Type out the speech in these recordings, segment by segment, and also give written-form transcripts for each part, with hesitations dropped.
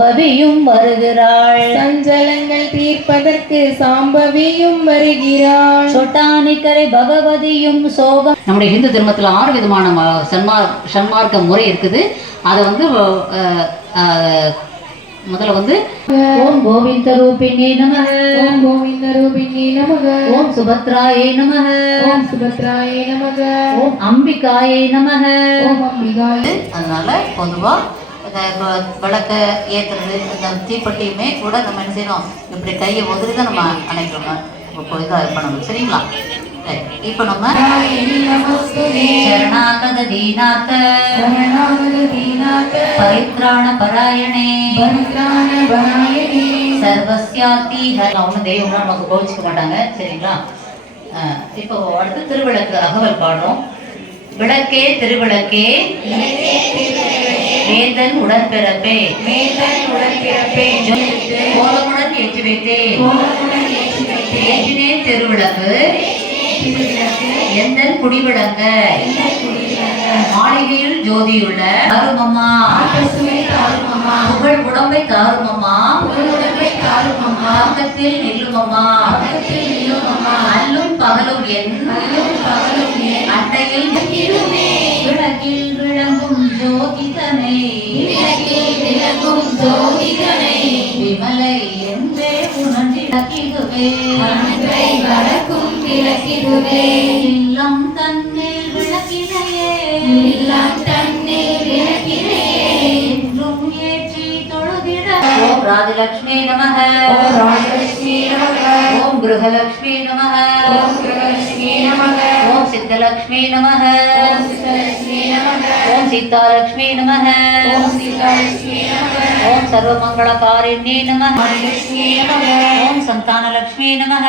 பவியும் வருகிறாள். சஞ்சலங்கள் தீர்ப்பதற்கு சாம்பவியும் வருகிறாள். சொட்டானிக்கரை பகவதியும் சோகம். நம்முடைய ஹிந்து தர்மத்தில் 6 விதமான சன்மார்க்க முறை இருக்குது. அதை முதல்ல ஓம் கோவிந்த ரூபிணி நமஹ, ஓம் கோவிந்த ரூபிணி நமக, ஓம் சுபத்ராயே நமஹ, ஓம் சுபத்ராயே நமக, ஓம் அம்பிகாயே நமஹ, ஓம் அம்பிகாயே. அதனால பொதுவா விளக்க ஏற்றுறது இந்த தீப்பெட்டியுமே கூட நம்ம என்ன செய்யணும், இப்படி கையை உதறி தான் நம்ம அணைக்கணும். இப்போ இதாக பண்ணணும். சரிங்களா? இப்போ நம்ம சரணாகத தீனாத பரித்ராண பராயணே சர்வஸ்யாதி ஒன்றும் தெய்வம்னா நமக்கு கோவிச்சுக்க மாட்டாங்க. சரிங்களா? இப்போ அடுத்து திருவிளக்கு அகவல் பாடுறோம். விளக்கே திருவிளக்கே வேதன் உடன்பிறப்பே கோலமுடன் ஏற்றி வைத்தேன் ஏற்றினேன் திருவிளக்கு எந்த குடிவிளங்க மாளிகையில் ஜோதியுள்ள தாருமம்மா புகழ் உடம்பை தாருமம்மா பக்கத்தில் நில்லுமம்மா அல்லும் பகலும் என் அண்டையில் விளக்கில் விளங்கும் ஜோதிதனை விமலை என்றே உணர்ந்திடக்கிடுவே இல்லம் தன்னில் விளக்கினையே என்றும் ஏற்றி தொழுதிட. ஓம் ராஜலக்ஷ்மி நமஹ, ஓம் கிருஹலக்ஷ்மி நமஹ, ஓம் சித்தலக்ஷ்மி நமஹ, ஓம் சீதாலக்ஷ்மி நமஹ, ஓம் சர்வமங்களகாரிண்யே நமஹ, ஓம் சந்தானலக்ஷ்மி நமஹ,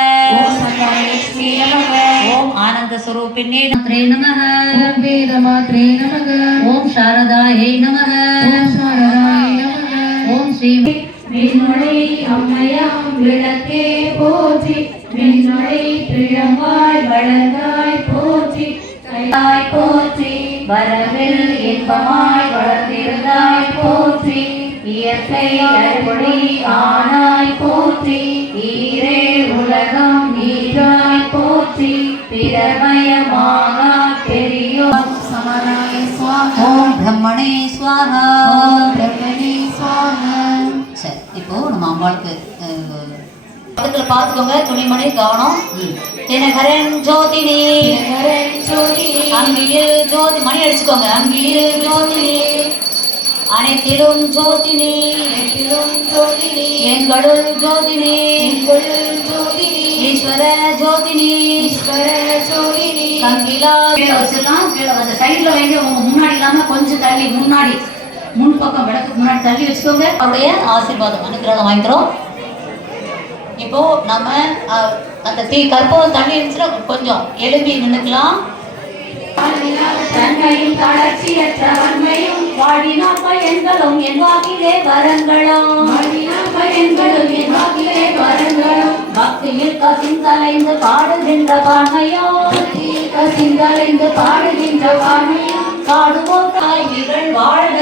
ஓம் ஆனந்தஸ்வரூபிண்யே நமஹ, ஓம் வேதமாத்ரே நமக, ஓம் சாரதாயை நமஹ, ஓம் ஸ்ரீ விண்ணுளை அம்மையாம் விளக்கே போற்றி, விண்ணுளை பிழம்பாய் வளர்ந்தாய் போற்றி, கையாய் போற்றி, வரவில் இன்பமாய் வளர்ந்திருந்தாய் போற்றி, இயற்கை அருளி ஆனாய் போற்றி, ஈரே உலகம் நீராய் போற்றி, பிரமயமாக பெரியோர் சமனாய ஸ்வாஹா, ஓம் பிரம்மணே ஸ்வாஹா, ஓம் பிரம்மணே ஸ்வாஹா. சரி, இப்போ நம்ம அம்பாளுக்கு பக்கத்துல பார்த்துக்கோங்க. துணிமணி கவனம். தினகரன் ஜோதினி அங்கியில் ஜோதி மணி அடிச்சுக்கோங்க. அங்கியில் ஜோதினி அனைத்திலும் ஜோதினி எங்களுள் ஜோதினி ஈஸ்வர ஜோதினி கங்கிலா. கீழே வச்சிடலாம். கீழே அந்த சைட்ல வைங்க. உங்க முன்னாடி இல்லாம கொஞ்சம் தள்ளி முன்னாடி முன்பக்கம் விளக்கு முன்னாடி தள்ளி வச்சுக்கோங்க. அவருடைய ஆசீர்வாதம் அனுகிரகம் வாங்கிக்கிறோம். இப்போ நம்ம அந்த கற்பூரம் தண்ணி இருந்துச்சுன்னா கொஞ்சம் எழுப்பி நின்றுக்கலாம். தன்மையும் தளர்ச்சியற்ற வன்மையும் வாடினார் பயன்களும் என் வாக்கிலே வரங்களும் பக்தியில் கசிந்தலைந்து பாடுகின்ற பாடுவோர் தாய்கள் வாழ்க.